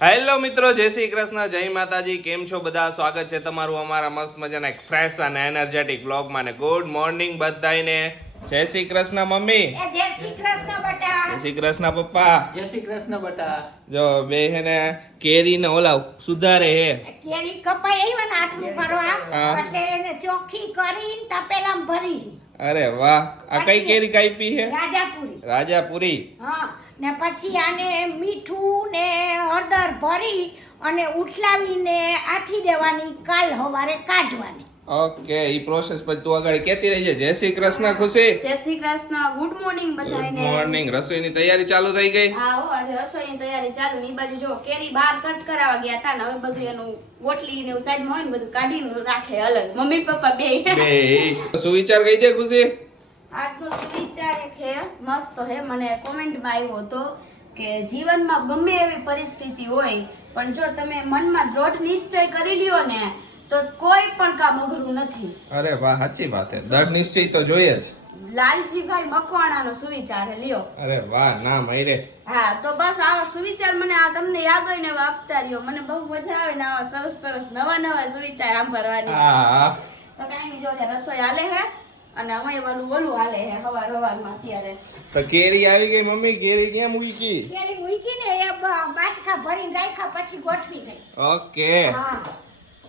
Hello મિત્રો, જય શ્રી કૃષ્ણ, જય માતાજી. કેમ છો બધા? સ્વાગત છે તમારું અમારા મસ્ત મજાના એક ફ્રેશ અને એનર્જેટિક બ્લોગમાં. ને ગુડ મોર્નિંગ બધાને. જય શ્રી કૃષ્ણ મમ્મી. જય શ્રી કૃષ્ણ બેટા. જય શ્રી કૃષ્ણ પપ્પા. જય શ્રી કૃષ્ણ બટા. જો બે હે ને કેરી ને ઓલાવ સુધારે હે. કેરી કપાઈ આવ્યા ને આટલું કરવા હા. એટલે એને ચોખ્ખી કરીને તપેલામાં ભરી. અરે વાહ, આ કઈ કેરી કાપી હે? રાજાપુરી. રાજાપુરી. હા, ને પછી આને મીઠું ને હળદર ભરી અને ઉઠલાવીને આથી દેવાની, કાલ સવારે કાઢવાની. ઓકે, ઈ પ્રોસેસ પછી તું આગળ કેતી રહી છે. જય શ્રી કૃષ્ણ ખુશી. જય Shri Krishna. Good morning good બધાને. મોર્નિંગ. રસોઈની તૈયારી ચાલુ થઈ ગઈ? હા હો, આજે રસોઈની તૈયારી ચાલુ. ની બાજુ જો કેરી બહાર કટ કરાવવા ગયા હતા ને હવે બધું એનું ઓટલી ને એવું સાઈડમાં હોય ને બધું કાઢીને રાખે અલગ. મમ્મી પપ્પા બે. બે સુવિચાર કહી દે ખુશી. આજનો વિચાર એક હે મસ્ત હે. મને કોમેન્ટમાં આવ્યો હતો કે જીવનમાં ગમે એવી પરિસ્થિતિ હોય પણ જો તમે મનમાં દ્રઢ નિશ્ચય કરી લ્યો ને તો કોઈ પણ કામ અઘરું નથી. અરે વાહ, સાચી વાત છે. દૃઢ નિશ્ચય તો જોઈએ જ. લાલજીભાઈ મકવાણાનો સુવિચાર હે, લ્યો. અરે વાહ, ના મયરે. હા, તો બસ આવા સુવિચાર મને આ તમને યાદ હોય ને આપતા રહ્યો. મને બહુ મજા આવે ને આવા સરસ સરસ નવા સુવિચાર સાંભળવાની. હા. તો કાંઈ નહીં, જો ત્યાં રસોઈ હાલે હે અને અમે ઓલું હાલે હે હવારમાં અત્યારે. તો કેરી આવી ગઈ મમ્મી. કેરી કેમ મૂકી? કેરી મૂકીને એ બાચકા ભરીને રાખ્યા પછી ગોઠવી ગઈ. ઓકે, હા,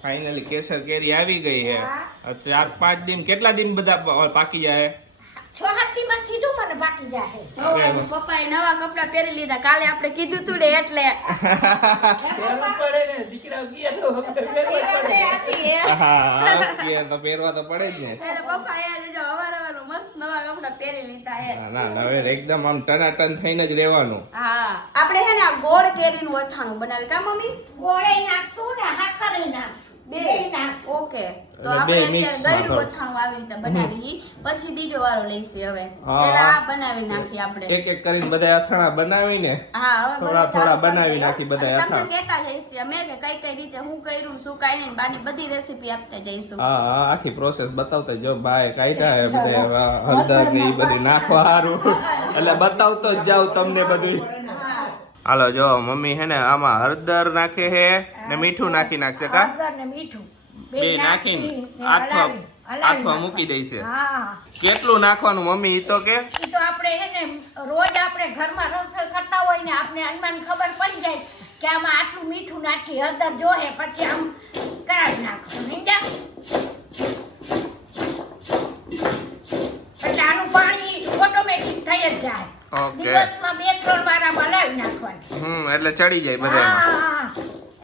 ફાઇનલી કેસર કેરી આવી ગઈ હે. હા. 4-5 દિન, કેટલા દિન બધા પાકી જાય? 6-7 દીમાં કીધું મને બાકી જાહે. જો આજે પપ્પાએ નવા કપડાં પહેરી લીધા. કાલે આપણે કીધું તું ને એટલે પહેરવું પડે ને, દીકરા ગયા તો હા, ઓકે, તો પહેરવા તો પડે જ ને. એટલે પપ્પાએ આજે જો અવારનવાર મસ્ત નવા કપડાં પહેરી લીધા હે. ના ના, હવે એકદમ આમ ટનાટન થઈને જ રહેવાનું. હા, આપણે હે ને આ ગોળ કેરીનું અથાણું બનાવી કા મમ્મી? ગોળે નાખશું ને હાકરે નાખશું. બે નાખશું. ઓકે, તો એટલે આપણે બે mix અત્યારે માં ગળ્યું અથાણું આવી રીતે બનાવી પછી બીજો વારો લઈશું હવે. હા. પહેલા આ બનાવી નાખી આપણે. એક એક કરીને બધા અથાણા બનાવીને હા, હવે થોડા બધું થોડા ચાલુ કરી બનાવી દઈએ. નાખી બધા અને અથાણા. તમને કહેતા જઈશું અમે કે કઈ રીતે હું કર્યું ને શું કાંઈ નહીં, બાની બધી રેસીપી આપતા જઈશું. હા હા, આખી પ્રોસેસ બતાવતા જો બાય કાઢ્યા હે બધા હળદર ને ઈ બધું નાખવા હારું. એટલે બતાવતો જ જાવ તમને બધું. હા, હાલો, જો મમ્મી હે ને આમાં હળદર નાખે હે ને મીઠું નાખી નાખશે કા? હળદર ને મીઠું બે નાખીને આથવા મૂકી દઈશે. હા, કેટલું નાખવાનું મમ્મી ઈ તો કે? ઈ તો આપણે હે ને રોજ આપણે ઘરમાં રસોઈ કરતા હોય ને આપણે અનુમાન ખબર પડી જાય કે આમાં આટલું મીઠું નાખી હળદર જોહે પછી આમ કરાવી નાખવાનું. સમજ્યા? એટલે આનું પાણી ઓટોમેટિક થઈ જ જાય. ઓકે. દિવસમાં 2-3 વાર આમાં લાવી નાખવાનું. એટલે ચડી જાય બધામાં. હા,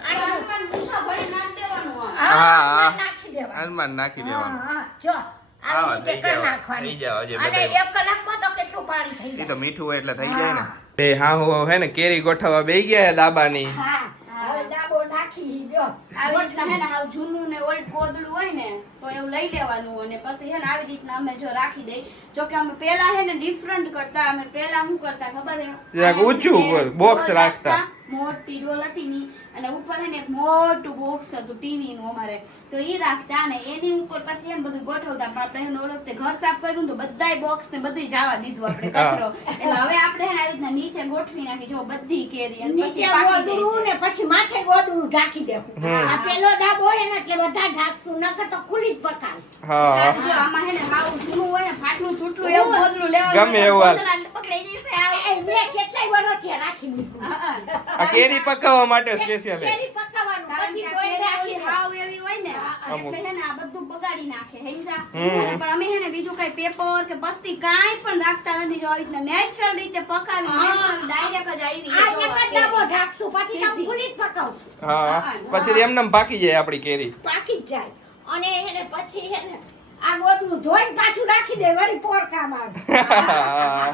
અને હનુમાન મૂઠા ભરી નાખી દેવાનું આ. હા, હા. નાખી દેવાનું. હનુમાન નાખી દેવાનું. હા, જો હા, આવી રીતે કરી નાખવાનું. થઈ જાવ હજી અને બધાય. 1 કલાકમાં તો કેટલું પાણી થઈ ઈ જાય. તો મીઠું હોય એટલે થઈ જાય ને. એ હા, હું હે ને કેરી ગોઠવવા બેહી ગયા હે દાબાની. હા, હવે દાબો નાખી દો. આવી રીતના હે ને હાવ જૂનું ને ઓલ્ડ કોદડું હોય ને તો એવું લઈ લેવાનું અને પછી હે ને આવી રીતના અમે જો રાખી દઈ. જો કે અમે પેલા હે ને ડિફરન્ટ કરતા. અમે પેલા શું કરતા ખબર હે? જરાક ઊંચું ઉપર box ડોલ રાખતા. મોટી ડોલ હતી ની અને ઉપર હે ને એક મોટું બોક્સ હતું ટીવી નું અમારે, તો ઈ રાખતા ને એની ઉપર પછી એમ બધું ગોઠવતા. પણ આપણે એને ઓળખતે ઘર સાફ કર્યું તો બધાય બોક્સ ને બધું જવા દીધું આપણે કચરો. એટલે હવે આપણે હે ને આવી રીતના નીચે ગોઠવી નાખી જો બધી કેરી અને પછી નીચે પાકી ગોદડું જશે. ને પછી માથે ગોદડું ઢાંકી દેવું. આ પેલો દાબો હોય ને એટલે બધા ઢાંકશું, નકર તો ખુલ્લી જ પકાવે. હા, જો આમાં હે ને હાવ જૂનું હોય ને ફાટલું તૂટલું એવું ગોદડું લેવાનું. ગમે એવું હાલ. ગોદડાને પકડાઈ જશે આવ. એ મેં કેટલાય વર્ષથી રાખી મૂક્યું. હા. આ કેરી પકાવવા માટે સ્પેશિયલ હે. કેરી પકાવવાનું, કારણ પછી કે કોઈ કેરી રાખી આખી હાવ એવી હોય ને અમુક. એટલે હે ને આ બધું બગાડી નાખે હેંજા. હમ. અને પણ અમે હે ને બીજું કઈ પેપર કે પસ્તી કાંઈ પણ રાખતા નથી. જો આવી રીતના નેચરલ રીતે પકાવી નેચરલ ડાયરેક્ટ જ આવી આ રીતે એક જ દાબો ઢાંકશું, પછી તમે ખુલ્લી જ પકાવશું. હા, પછી એમને પાકી જાય આપડી કેરી. પાકી જ જાય. અને એને પછી હે ને આ ગોદડું ધોઈને પાછું રાખી દે, વળી પોર કામ આવે.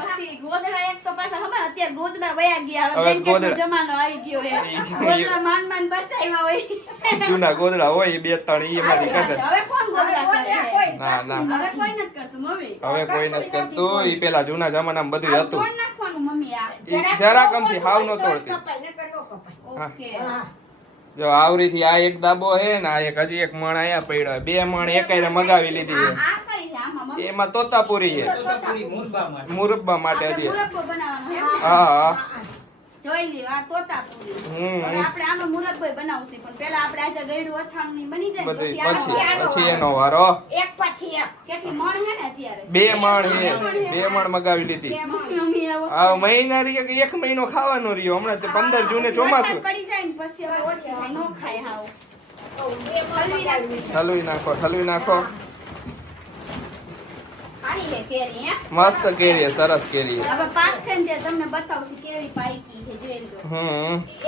પછી ગોદડા એક તો પાછા ખબર અત્યારે ગોદડા વયા ગયા. હવે હવે બ્લેન્કેટનો ગોદડા- જમાનો આવી ગયો હે. ગોદડા માંડ બચાવ્યા હોય. જૂના ગોદડા હોય 2-3 ઈ એમાંથી કાઢે. હવે કોણ ગોદડા કરે ગોદડા હે? કોઈ ના, ના. હવે કોઈ નથી કરતું મમ્મી. હવે કોઈ નથી કરતું. ઈ પેલા જૂના જમાનામાં બધું આ હતું. તોડ નાખવાનું મમ્મી આ. ઈ જરાક અમથી હાવ નો તોડતી. કપાય, નકર નો કપાય. ઓકે. હા. જો આવરીથી આ એક દાબો હે ને આ એક હજી એક મણ આયા પડ્યો. 2 મણ એકાઈને મગાવી લીધી આ છે. આ કઈ છે આમાં મમ્મી? એમાં તોતાપુરી છે. તો પૂરી મુરબા માટે. મુરબ્બા માટે હજી. મુરબ્બો બનાવવાનો હે એમ ને? હા, હા. જોઈ લ્યો આ તોતાપુરી. હવે આપણે આનો મુરબ્બો બનાવશું પણ પહેલા આપણે આજે ગળ્યું અથાણું બની જાય બધું પછી પછી એનો વારો. એક પછી એક. કેટલી મણ હે ને અત્યારે 2 મણ 2 મણ મગાવી લીધી. મમ્મી આવો આ મહિના રહ્યો કે 1 મહિનો ખાવાનો રહ્યો. હમણાં તો 15 જૂને ચોમાસું. વરસાદ પડી જાય ને પછી હવે ઓછી થાય નો ખાય હાવ. હલવી નાખવી. હલવી નાખો. આની હે કેરી હે મસ્ત કેરી છે, સરસ કેરી છે. હવે પાકશે ને તે તમને બતાવશું કેવી પાઈકી છે જોઈ લો.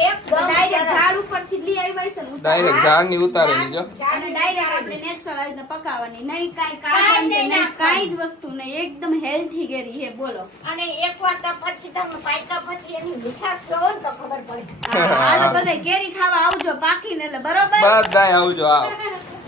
એકદમ ડાયરેક્ટ સરસ. ઝાડ ઉપરથી જ લઈ આવી છે ને ડાયરેક્ટ ઝાડની ઉતારેલી જો. અને ડાયરેક્ટ આપણે નેચરલ આવી રીતે પકાવવાની નહીં કાઈ કાંઈ કાર્બન નહીં નહીં નાખવાનું. કાઈ જ વસ્તુ નહીં એકદમ હેલ્ધી કેરી છે બોલો. અને એકવાર તો પછી તમે પાક્યા પછી એની મીઠાશ જોવો ને તો ખબર પડે. હાલો બધાય કેરી ખાવા આવજો પાકીને એટલે બરોબર. બધાય આવજો આવ.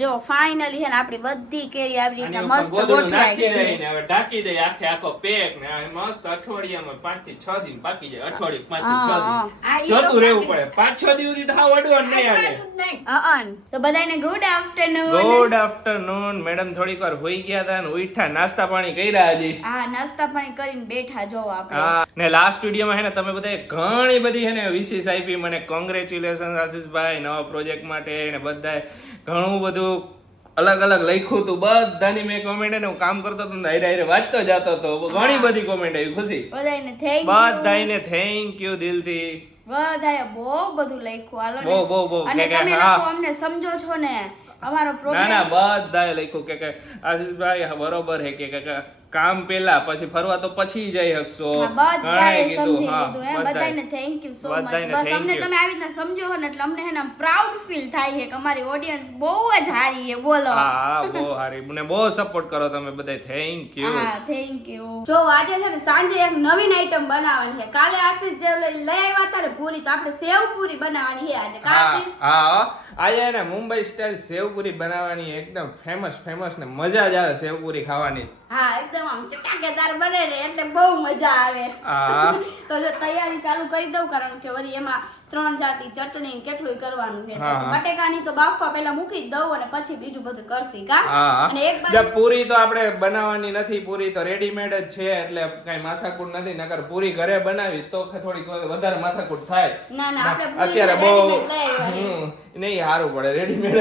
જો ફાઇનલી છે ને આપણી બધી કેરી આવી રીતના આની ઉપર મસ્ત ગોદડું ગોઠવાઈ નાખી ગઈ દઈએ છે. ને હવે ઢાંકી દઈએ આખો પેક ને આ મસ્ત અઠવાડિયામાં 5 થી 6 દિન પાકી જાય. અઠવાડિયું 5 થી 6 દિન આ ઈ જોતું લોકો રહેવું પડે. 5-6 દિવસ સુધી થાવ અડવાનું નહીં આને. ખાવાનું જ નહીં. તો બધાને good afternoon. Good afternoon. Madam થોડીક વાર હોઈ ગયા હતા ને ઉઠ્યા, નાસ્તા પાણી કર્યા હજી. હા નાસ્તા પાણી કરીને બેઠા જો આપણે. હા ને લાસ્ટ વિડીયોમાં હે ને તમે બધાએ ઘણી બધી હે ને વિશેષ આપી મને. કોંગ્રેચ્યુલેશન આશીષભાઈ નવા પ્રોજેક્ટ માટે ને બધાએ ઘણું બધું અલગ અલગ લખ્યું હતું. બધાની મેં કોમેન્ટ ને હું કામ કરતો હતો ને હારે વાંચતો જતો હતો. ઘણી બધી કોમેન્ટ આવી. ખુશી બધાને થેન્ક યુ. બધાને થેન્ક યુ દિલથી. બધાએ બહુ બધું લખ્યું હાલો ને. બહુ અને કે તમે હા. લોકો અમને સમજો છો ને અમારો ના પ્રોબ્લેમ. ના બધાએ લખ્યું કે આશીષભાઈ બરોબર હે કે કામ પેલા પછી ફરવા તો પછી જઈ શકશો. બધાએ ઘણાએ કીધું, સમજી હા, લીધું હે. બધાને થેન્ક યુ સો મચ. બધાને બસ thank અમને you. તમે આવી રીતના સમજો છો ને એટલે અમને હે ને પ્રાઉડ ફીલ થાય છે કે અમારી ઓડિયન્સ બહુ જ સારી છે બોલો. હા બહુ સારી. મને બહુ સપોર્ટ કરો તમે બધા. Thank you. હા થેન્ક યુ. જો આજે છે ને સાંજે એક નવીન આઈટમ બનાવવાની છે. કાલે આશીષ જે લઈ આવ્યા હતા ને પૂરી તો આપણે સેવ પૂરી બનાવવાની છે આજે. કા આશીષ? હા આજે ને મુંબઈ સ્ટાઇલ સેવપુરી બનાવવાની એકદમ ફેમસ ને મજા જ આવે સેવપુરી ખાવાની. હા એકદમ આમ ચટાકેદાર બને ને એટલે બહુ મજા આવે. હા તો જો તૈયારી ચાલુ કરી દઉં કારણ કે વળી એમાં 3 જાતની ચટણી ને કેટલુંય કરવાનું છે. હા, તો હા. બટેકાની તો બાફવા પહેલા મૂકી જ દઉં અને પછી બીજું બધું કરશી કા. હા અને એક જો બાજુ પૂરી તો આપણે બનાવવાની નથી. પૂરી તો રેડીમેડ જ છે એટલે કઈ માથાકૂટ નથી. નકર પૂરી ઘરે બનાવી તો થોડીક વધારે માથાકૂટ થાય. ના ના આપણે પૂરી અત્યારે બહુ readymade લઈ આવ્યા છે. નહીં સારું પડે રેડીમેડ.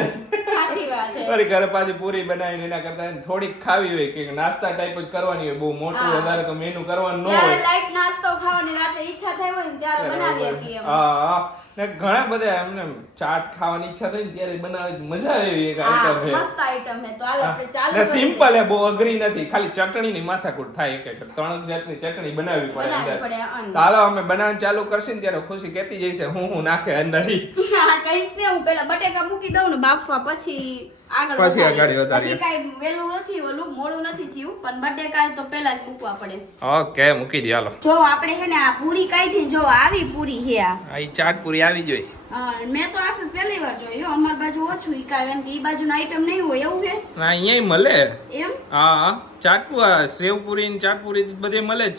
સાચી વાત છે. ફરી ઘરે પાછી પૂરી બનાવીને એના કરતા થોડીક ખાવી હોય કે નાસ્તા ટાઈપ જ કરવાની હોય. બહુ મોટું હા. વધારે તો મેનુ કરવાનું ન જ્યારે હોય. લાઈટ નાસ્તો ખાવાની રાતે ઈચ્છા થઈ હોય ને ત્યારે બનાવી શકીએ એમ. હા ને ઘણા બધા એમને ચાટ ખાવાની ઈચ્છા થઈ ને ત્યારે બનાવી મજા આવે એવી એક હા આઈટમ છે. મસ્ત આઈટમ છે. તો હાલો આપણે ચાલુ ને કરી સિમ્પલ દઈએ. હે, બહુ અઘરી નથી. ખાલી ચટણીની માથાકૂટ થાય એક 3 જાતની ચટણી બનાવવી પડે બનાવવી અંદર. પડે, અન. તો હાલો અમે બનાવવાનું ચાલુ કરશું ને ત્યારે ખુશી કહેતી જઈશે હું નાખે અંદર ઈ. હા કહીશ ને હું પેલા બટેકા મૂકી દઉં ને બાફવા પછી આગળ પછી વધારીએ. આગળ વધારીએ. હજી કાંઈ વહેલું નથી ઓલું મોડું નથી થયું પણ બટેકા તો પેલા જ મૂકવા પડે. ઓકે મૂકી દે હાલો. જો આપણે છે ને આ પૂરી કાઢી જો આવી પૂરી છે આ. આ ઈ ચાટ પૂરી આવી જોઈ. મેં તો આ પહેલી વાર જોઈ અમાર બાજુ ઓછું ઈ કારણ કે ઈ બાજુ આઈટમ નહીં હોય એવું છે ના અહીંયા મળે. એમ. હા ચાટપુરી સેવપુરી ને ચાટપુરી બધે મળે જ.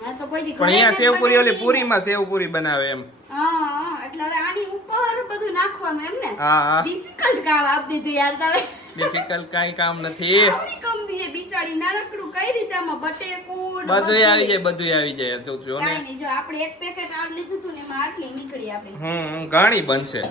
મેં તો કોઈ દી પણ ઘરે અહીંયા જ સેવપુરી ઓલી બનાવી પૂરીમાં સેવપુરી બનાવે એમ. હા એટલે હવે આની ઉપર બધું નાખવાનું એમ ને. હા હા ડિફિકલ્ટ કામ આપી દીધું યાર તમે. ડિફિકલ્ટ કાંઈ કામ નથી. આવડી કમ દીએ બિચારી નાનકડું કઈ રીતે આમાં બટેકું ને બધું આવી જાય બધું આવી જાય તું જો ને. કાંઈ નહીં જો આપણે એક પેકેટ આ લીધું હતું ને એમાં આટલી નીકળી આપણી ઘણી બનશે.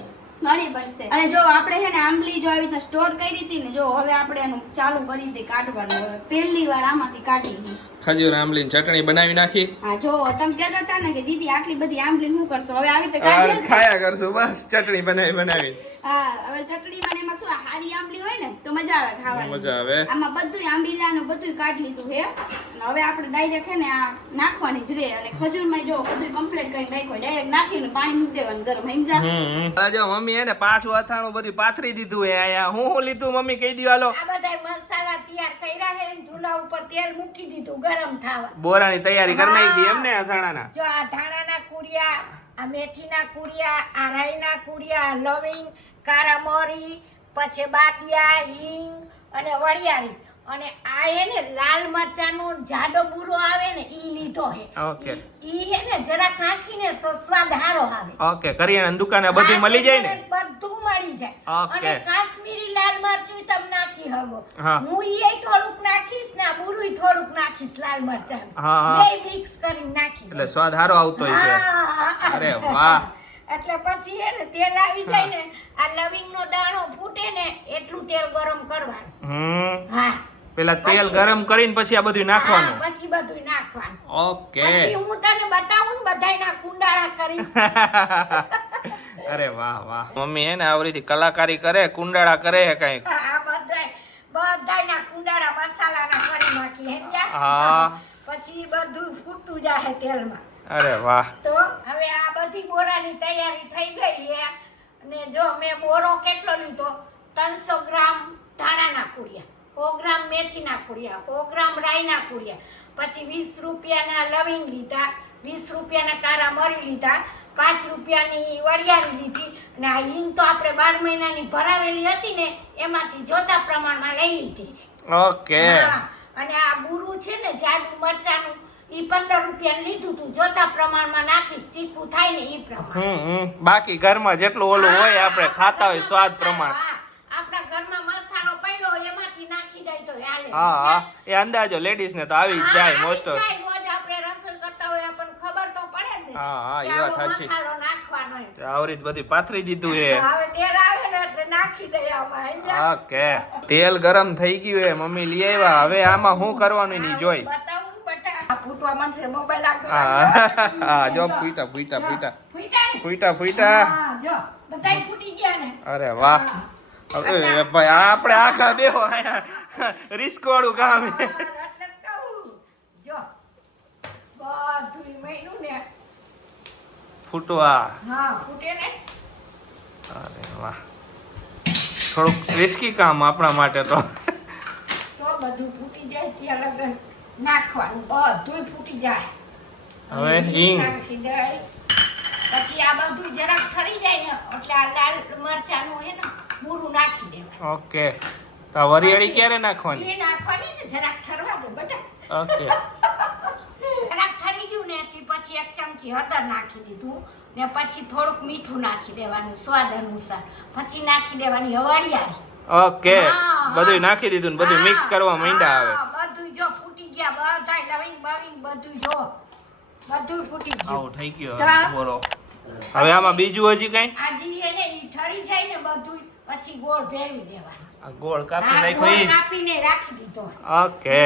ઘણી બનશે. અને જો આપણે છે ને આંબલી જો આવી રીતે સ્ટોર કરી હતી ને જો હવે આપણે એનું ચાલુ કરી હતી કાઢવાનું. હવે પહેલી વાર આમાંથી કાઢી લીધી. ખજૂર આંબલીની ચટણી બનાવી નાખી. હા જો તમે કહેતા હતા ને કે દીદી આટલી બધી આંબલી શું કરશો હવે આવી રીતે આ કાઢી જ. ખાયા કરશું બસ ચટણી બનાવી. હા હવે ચટણીમાં ને એમાં શું આ હારી આંબલી હોય ને તો મજા આવે ખાવાની. મજા આવે. આમાં બધું આંબીલા ને બધું કાઢી લીધું છે અને હવે આપણે ડાયરેક્ટ છે ને આ નાખવાની જ રે. અને ખજૂરમાં જો બધું કમ્પ્લીટ કરી નાખ્યો ડાયરેક્ટ નાખીને પાણી મૂકી દેવાનું ગરમ સમજા. જો મમ્મી એને પાછું અથાણું બધું પાથરી દીધું હે આયા. હું લીધું મમ્મી કહી દો હાલો. આ બધાય મસાલા તૈયાર કર્યા છે ને ચૂલા ઉપર તેલ મૂકી દીધું ગરમ થવા. બોરાની તૈયારી કરી નાખી એમ ને અથાણાના. જો આ ધાણાના કુરિયા, આ મેથીના કુરિયા, આ રાઈના કુરિયા, લવિંગ, કારા મરી, પછી બાદિયા, હિંગ અને વરિયાળી અને આ હે ને લાલ મરચાનો જાડો બુરો આવે ને ઈ લીધો હે. ઓકે. ઈ હે ને જરાક નાખીને તો સ્વાદ હારો આવે. ઓકે કરિયાણાની દુકાને બધું મળી જાય ને. બધું મળી જાય Okay. અને કાશ્મીરી લાલ મરચું તમે નાખી હગો હા. હું ઈ થોડુંક નાખીશ ને બુરુઈ થોડુંક નાખીશ લાલ મરચાં હા, હા. બે મિક્સ કરીને નાખી એટલે સ્વાદ સારો આવતો હોય છે હા. અરે વાહ એટલે પછી હે ને તેલ આવી જાય ને આ લવિંગનો દાણો ફૂટે ને એટલું તેલ ગરમ કરવાનું હા પેલા તેલ ગરમ કરીને પછી આ બધું નાખવાનું હા, પછી બધું નાખવાનું ઓકે પછી હું તને બતાવું ને બધાયના કુંડાળા કરીશ અરે વાહ વાહ મમ્મી હે ને આવી રીતે કલાકારી કરે કુંડાળા કરે કઈક આ બધાયના કુંડાળા મસાલાના કરી નાખી હે ત્યાં. હા. પછી બધું ફૂટતું જાય તેલમાં અરે વાહ તો હવે આ બધી બોરાની તૈયારી થઈ ગઈ છે અને જો મેં બોરો કેટલો લીધો 300 ગ્રામ ધાણાના કુરિયા 100 ગ્રામ મેથીના કુરિયા 100 ગ્રામ રાઈના કુરિયા પછી 20 રૂપિયાના લવિંગ લીધા 20 રૂપિયાના કારા મરી લીધા 5 રૂપિયાની વરિયાળી લીધી અને આ હિંગ તો આપણે 12 મહિનાની ભરાવેલી હતી ને એમાંથી જોતા પ્રમાણમાં લઈ લીધી છે ઓકે હા, અને આ બુરું છે ને જાડું મરચાનું ઈ 15 રૂપિયાનું લીધું તું જોતા પ્રમાણમાં નાખીશ તીખું થાય ને ઈ પ્રમાણે બાકી ઘરમાં જેટલું ઓલું હોય આપણે ખાતા હોય સ્વાદ મસાલો, પ્રમાણે હા, આપણા ઘરમાં મસાલો પડ્યો હોય એમાંથી નાખી દઈ તો હાલે હા હા એ અંદાજો લેડીઝ ને તો આવી જ જાય મોસ્ટ ઓફ રોજ આપણે રસોઈ કરતા હોય આપણને ખબર તો પડે જ ને હા, હા, કે એ વાત આવો સાચી. મસાલો નાખવાનો એમ. આવી રીતે બધી પાથરી દીધું એ હવે તેલ આવે ને એટલે નાખી દઈ આમાં સમજ્યા? ઓકે તેલ ગરમ થઈ ગયું એ મમ્મી લઈ આવ્યા હવે આમાં શું કરવાનું ની જોઈ બતાવું ને બટા આ ફૂટવા માંડશે મોબાઈલ હા હા જો ફૂટા ફૂટા ફૂટા ફૂટા ને? ફૂટા ફૂટા હા, જો બધાય ફૂટી ગયા ને અરે વાહ હવે ભાઈ આપણે આખા બેહો રિસ્ક વાળું કામ છે. એટલે જ કહું. જો બધુંય મયનું ને ફૂટવા હા ફૂટે ને અરે વાહ થોડુંક રિસ્કી કામ આપણા માટે તો તો બધું ફૂટી જાય ત્યાં લગન નાખવાનું બધુંય ફૂટી જાય હવે હિંગ નાખી દઈ પછી આ બધું જરાક ઠરી જાય ને એટલે આ લાલ મરચાનું હે ને બુરું નાખી દેવાનું ઓકે તો આ વરિયાળી ક્યારે નાખવાની એ નાખવાની ને જરાક ઠરવા દો બટા ઓકે જરાક ઠરી ગયું ને તે પછી એક ચમચી હળદર નાખી દીધું ને પછી થોડુંક મીઠું નાખી દેવાનું સ્વાદ અનુસાર પછી નાખી દેવાની વરિયાળી ઓકે હા, બધું નાખી દીધું ને બધું મિક્સ કરવા માંડ્યા આવે હા, બધું જો ફૂટી ગયા બધાય લવિંગ બવિંગ બધું જો બધું ફૂટી ગયું આવું થઈ ગયો તો- બોરો હવે આમાં બીજું હજી કઈ આજી એને ઈ ઠરી જાય ને બધું પછી ગોળ ભેળવી દેવાનું આ ગોળ કાપી હા, નાખ્યો ગોળ ઈ કાપીને રાખી દીધો ઓકે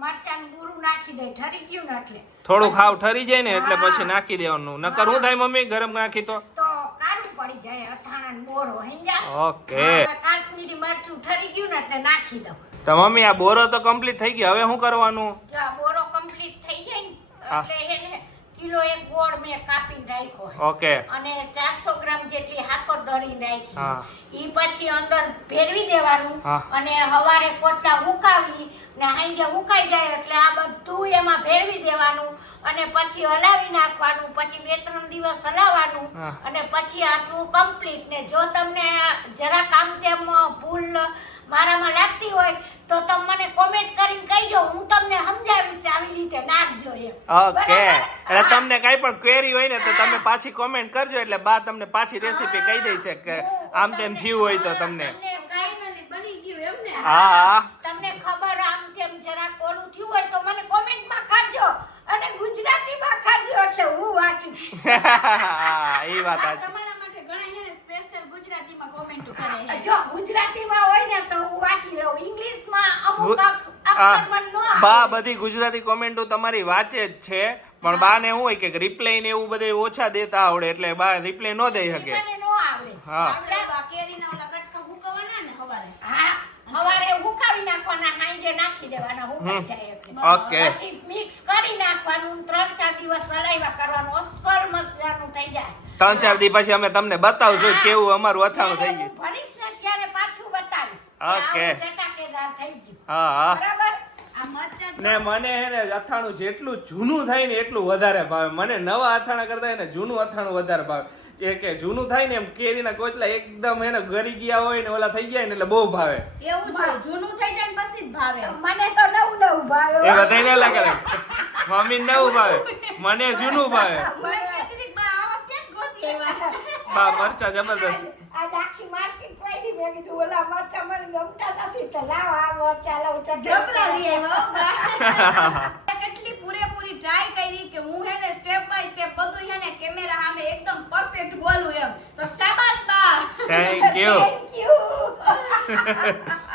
મરચાં બુરું નાખી દે ઠરી ગયું ને એટલે થોડું ખાવ ઠરી જાય ને એટલે હા. પછી નાખી દેવાનું નકર શું થાય મમ્મી ગરમ નાખી તો તો કાળું પડી જાય અથાણા ને બોરો સમજ્યા ઓકે હા, કાશ્મીરી મરચું ઠરી ગયું ને એટલે નાખી દઉં તો મમ્મી આ બોરો તો કમ્પ્લીટ થઈ ગયો હવે શું કરવાનું જો આ બોરો કમ્પ્લીટ થઈ જાય ને હા. એટલે એને કિલો એક ગોળ મેં કાપીને રાખ્યો છે. ઓકે અને 400 ગ્રામ જેટલી હાકર દળી હા. નાખી ઈ પછી અંદર ભેરવી દેવાનું હા. અને હવારે કોચા હુકાવી ને હાંજે હુકાઈ જાય એટલે આ બધું એમાં ભેરવી દેવાનું અને પછી હલાવી નાખવાનું પછી 2-3 દિવસ હલાવવાનું હા. અને પછી આટલું કમ્પ્લીટ ને જો તમને જરાક આમ તેમ ભૂલ મારામાં લાગતી હોય તો તમે મને કોમેન્ટ કરીને કહીજો હું તમને સમજાવીશ આવી રીતે નાખજો એમ ઓકે બરાબર? એટલે હા. તમને કઈ પણ ક્વેરી હોય ને તો તમે પાછી કોમેન્ટ કરજો એટલે બા તમને પાછી રેસીપી કહી દેશે કે આમ તેમ થયું હોય તો તમને કાંઈ નથી બની ગયું એમ ને હા, હા. તમને ખબર આમ તેમ જરાક ઓલું થયું હોય તો મને કોમેન્ટમાં કરજો અને ગુજરાતીમાં કરજો એટલે હું વાંચું હા, એ વાત સાચી તમારા માટે ઘણા છે ને સ્પેશિયલ ગુજરાતીમાં કોમેન્ટો કરે છે. જો ગુજરાતીમાં હોય ને તો હું વાંચી લઉં ઇંગ્લિશમાં અમુક ગુ- અક્ષર મને ન આવે. બા બધી ગુજરાતી કોમેન્ટો તમારી વાંચે જ છે પણ બા ને શું હોય કે રિપ્લાય ને એવું બધું ઓછા દેતા આવડે એટલે બા રિપ્લાય ન દઈ શકે મને ન આવડે હા. આપણે આ કેરીના ઓલા કટકા હુકવવાના ને હવારે. હા સવારે હુકાવી નાખવાના સાંજે નાખી દેવાના હુકાઈ જાય એટલે ઓકે પછી મિક્સ કરી નાખવાનું 3-4 દિવસ હલાવ્યા કરવાનું અસલ મસાલાનું થઈ જાય 3-4 દી પછી અમે તમને બતાવશું હા. કેવું અમારું અથાણું થઈ જ્યારે ગયું હું ભરીશ ને ત્યારે પાછું બતાવીશ કે ઓકે. આવું ચટાકેદાર થઈ ગયું હા હા બરાબર આ મરચાં ને મને હે ને અથાણું જેટલું જૂનું થાય ને એટલું વધારે ભાવે મને નવા અથાણા કરતા હે ને જૂનું અથાણું વધારે ભાવે જે કે જૂનું થાય ને એમ કેરીના કોચલા એકદમ એને ગરી ગયા હોય ને ઓલા થઈ ગયા ને એટલે બહુ ભાવે એવું જોઈએ જૂનું થઈ જાય ને પછી જ ભાવે. મને તો નવું ભાવે એ બધાને અલગ અલગ મમ્મી નવું ભાવે મને જૂનું ભાવે હું એમ કહેતી હતી કે બા આવા ક્યાંક ગોતી આવ્યા. બા મરચા જબરદસ્ત. આજ આખી માર્કેટ પાડી મેં કીધું ઓલા મરચા મને ગમતા નથી તો લાવ આ મરચા લઉં જબરા લઈ આવ્યો બા. કેટલી પૂરેપૂરી ટ્રાય કરી કે હું હે ને સ્ટેપ બાય સ્ટેપ બધું હે ને કેમેરા સામે એકદમ પરફેક્ટ બોલું એમ. તો શાબાશ બા. Thank you. Thank you.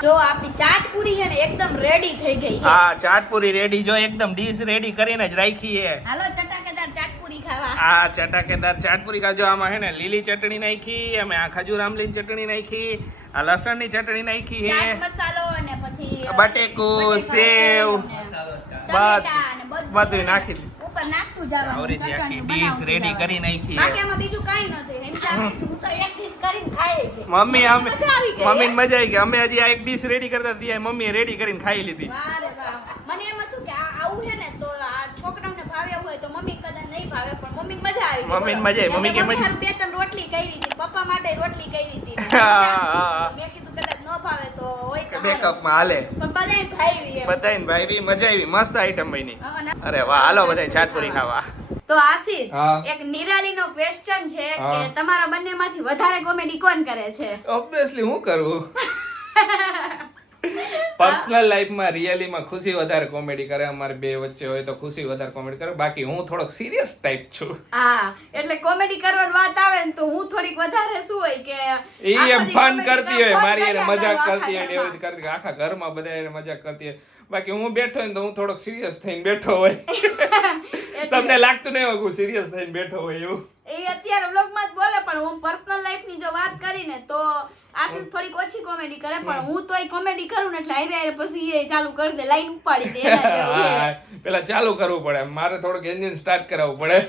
જો આપણી ચાટ પૂરી હે ને એકદમ રેડી થઈ ગઈ છે. હા ચાટપુરી રેડી જો એકદમ ડીશ રેડી કરીને જ રાખી છે. હાલો ચટાકેદાર ચાટ પૂરી ખાવા. આ ચટાકેદાર ચાટપુરી ખાજો. આમાં હે ને લીલી ચટણી નાખી, અમે આ ખજૂર આમલીની ચટણી નાખી, આ લસણની ચટણી નાખી છે, ચાટ મસાલો અને પછી બટેકું, સેવ, ટમેટા અને બધું નાખી દીધું. ઉપર નાખતું જવાનું. આવરીથી આખી ચટણીઓ ડીશ બનાવતું રેડી જવાનું. કરી નાખી બાકી છે. આમાં બીજું કાંઈ નથી. એમ ચાલીશું. હું તો એક ડીશ કરીને ખાઈ ગઈ. મમ્મી અમે મજા આવી ગઈ, મમ્મીને મજા આવી ગઈ. અમે હજી આ એક ડીશ રેડી કરતા હતી, મમ્મીએ રેડી કરીને ખાઈ લીધી. વાહ રે વાહ. મને એમ હતું કે આ આવું છે ને તો આ છોકરાઓને ભાવ્યા હોય તો મમ્મી કદાચ નહીં ભાવે પણ મમ્મીને મજા આવી ગઈ. મમ્મીને બોલો. મજા આવી. મમ્મી કે એટલે મજા- હારું બે ત્રણ રોટલી કરી હતી. પપ્પા માટે રોટલી કરી હતી. હા. મેં કીધું કદાચ ન ભાવે તો હોય તો બેકઅપમાં હાલે. પણ બધાય ભાવી એમ. બધાને ભાઈ મજા આવી. મસ્ત આઈટમ બની. હા, ના. અરે વાહ, હાલો બધા ચાટપુરી ખાવા. તો આશીષ હા. એક નિરાલીનો ક્વેશ્ચન છે કે હા. તમારા બંનેમાંથી વધારે કોમેડી કોણ કરે છે? ઓબ્વિયસલી હું કરું. પર્સનલ લાઈફમાં રિયલીમાં ખુશી વધારે કોમેડી કરે. અમારે બે વચ્ચે હોય તો ખુશી વધારે કોમેડી કરે. બાકી હું થોડોક સિરિયસ ટાઈપ છું. હા એટલે કોમેડી કરવાની વાત આવે ને તો હું થોડીક વધારે શું હોય કે એ આખો એમ દી ફન comedy કરતી હોય, fun મારી એને કર્યા મજાક કરું કરતી હોય ને આખા એવું જ કરતી હોય. આખા ઘરમાં બધા એને મજાક કરતી હોય. બાકી હું બેઠો હોય ને તો હું થોડોક સિરિયસ થઈને બેઠો હોય. એટલે તમને લાગતું નહીં હોય કે હું સિરિયસ થઈને બેઠો હોય એવું. એ અત્યારે વ્લોગમાં જ બોલે પણ હું પર્સનલ લાઈફની જો વાત કરીને તો આશીષ થોડીક ઓછી કોમેડી કરે પણ હું તોય કોમેડી કરું ને એટલે હારે હારે પછી એ ચાલુ કરી દે, લાઈન ઉપાડી દે એના જેવું છે. હા, પેલા ચાલુ કરવું પડે. મારે થોડુંક એન્જિન સ્ટાર્ટ કરાવવું પડે.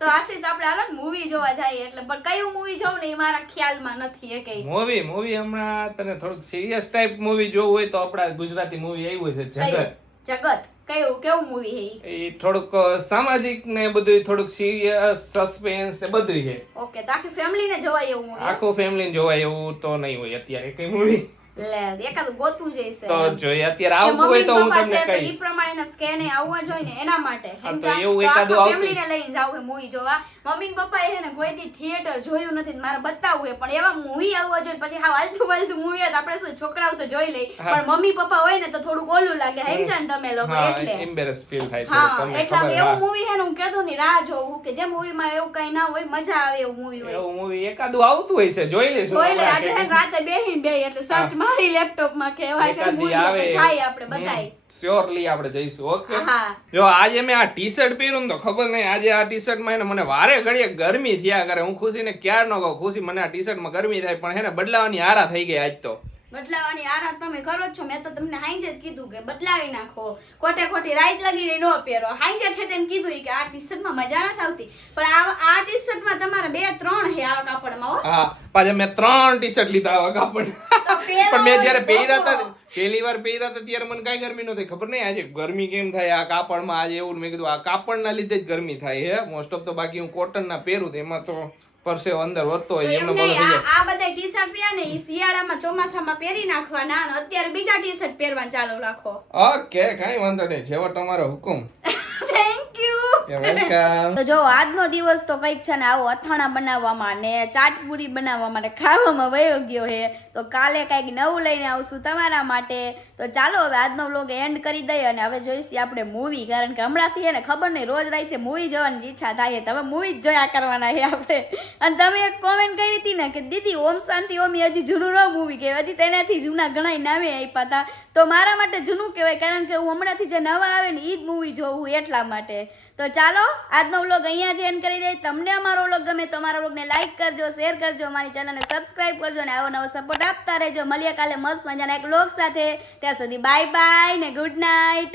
તો આશીષ આપણે હાલો મૂવી જોવા જઈએ એટલે પણ કયું મૂવી જોવું ને એ મારા ખ્યાલમાં નથી એ કઈ. મૂવી હમણાં તને થોડુંક સિરિયસ ટાઈપ મૂવી જોવું હોય તો આપણા ગુજરાતી મૂવી આવ્યું છે જગત. જગત કયું કેવું મૂવી છે ઈ? એ થોડુંક સામાજિક ને બધું થોડુંક સિરિયસ સસ્પેન્સ ને બધું છે. ઓકે તો આખી ફેમિલીને જોવાય એવું મૂવી? આખું ફેમિલી જોવાય એવું તો નહીં હોય અત્યારે કઈ મૂવી. લે એકાદું ગોતવું જઈશે તો જોઈએ અત્યારે આવતું હોય તો હું તમને ઈ કહીશ. પ્રમાણેના સ્કેન આવવા જોઈએ ને એના માટે હા, તો સમજા? એવું તો એકાદું આખા આવતું. ફેમિલીને લઈને જાવ છે મૂવી જોવા. મમ્મી ને પપ્પા એ ને કોઈથી થિયેટર જોયું નથી ને મારે બતાવવું છે પણ એવા મૂવી આવવા જોઈએ પછી હાવ આલતું વાલતું મૂવી હોય તો આપણે શું છોકરાઓ તો જોઈ લઈ હા. પણ મમ્મી પપ્પા હોય ને તો થોડુંક ઓલું લાગે સમજા ને તમે લોકો હા, એટલે embarrass feel થાય છે. હા તમને એટલે ખબર, એવું હા. મૂવી છે ને હું કહેતો ની રાહ જોઉં કે જે મૂવીમાં એવું કઈ ના હોય મજા આવે એવું મૂવી હોય. એવું મૂવી એકાદું આવતું હોય છે, જોઈ લઈશું. જોઈ લે આપણે આજે હે ને રાતે બેહીને બે એટલે સર્ચ મારી લેપટોપમાં કે એવા કઈ એકાદી મૂવી આવે તો જાય આપણે બધાય. શ્યોરલી આપણે જઈશું. ઓકે. હા જો આજે મેં આ ટી શર્ટ પહેર્યું ને તો ખબર નહીં આજે આ ટી શર્ટમાં એને મને વારે ઘડીએ ગરમી થયા કરે. હું ખુશીને ક્યાર ન કહું ખુશી મને આ ટી શર્ટમાં ગરમી થાય પણ એને બદલાવાની આરા થઈ ગઈ આજ તો. બદલાવાની આરામ તમે કરો જ છો. મેં તો તમને હાઈજે જ કીધું કે બદલાવી નાખો, ખોટે ખોટી રાઈત લગીને ન પહેરો. હાઈજે ઠેઠેને કીધું કે આ ટી શર્ટમાં મજા નથી આવતી પણ આ ટી શર્ટમાં તમારે 2-3 હે આ કાપડમાં હો. હા પાછા મેં 3 ટી શર્ટ લીધા આવા કાપડ. તો પહેરો પણ મેં જ્યારે ને પહેર્યા ભોગવો. હતા પહેલી વાર પહેર્યા હતા ત્યારે મને કાંઈ ગરમી નહોતી. ખબર નહીં આજે ગરમી કેમ થાય આ કાપડમાં. આજે એવું મેં કીધું આ કાપડના લીધે જ ગરમી થાય હે મોસ્ટ ઓફ. તો બાકી હું કોટનના પહેરું તો એમાં તો પરસેવો અંદર વધતો તો હોય એમ એમને બધું નહીં, થઈ જાય. આ બધા ટી શર્ટ રહ્યા ને એ શિયાળામાં ચોમાસામાં પહેરી નાખવાના અને અત્યારે બીજા ટી શર્ટ પહેરવાનું ચાલુ રાખો. ઓકે કાંઈ વાંધો નહીં, જેવો તમારો હુકમ. Thank you. વેલકમ. તો જો આજનો દિવસ તો કંઈક છે ને આવો અથાણા બનાવવામાં ને ચાટપુરી બનાવવામાં ને ખાવામાં વયો ગયો છે. તો કાલે કંઈક નવું લઈને આવશું તમારા માટે. તો ચાલો હવે આજનો વ્લોગ એન્ડ કરી દઈએ અને હવે જોઈશું આપણે મૂવી. કારણ કે હમણાંથી છે ને ખબર નહીં રોજ રાતે મૂવી જોવાની ઈચ્છા થાય છે. હવે મૂવી જ જોયા કરવાના છે આપણે. અને તમે એક કોમેન્ટ કરી હતી ને કે દીદી ઓમ શાંતિ ઓમ હજી જૂનું ન મૂવી કે હજી તેનાથી જૂના ઘણા નામે આપ્યા હતા. તો મારા માટે જૂનું કહેવાય કારણ કે હું હમણાંથી જે નવા આવે ને એ જ મૂવી જોઉં એટલા માટે. તો ચાલો આજનો વ્લોગ અહીંયા જ એન્ડ કરી દઈએ. તમને અમારો વ્લોગ ગમે તો અમારા વ્લોગને લાઈક કરજો, શેર કરજો, અમારી ચેનલને સબસ્ક્રાઇબ કરજો અને આવો નવો સપોર્ટ આપતા રહેજો. મળીએ કાલે મસ્ત મજાના એક વ્લોગ સાથે. ત્યાં સુધી બાય બાય ને ગુડ નાઇટ.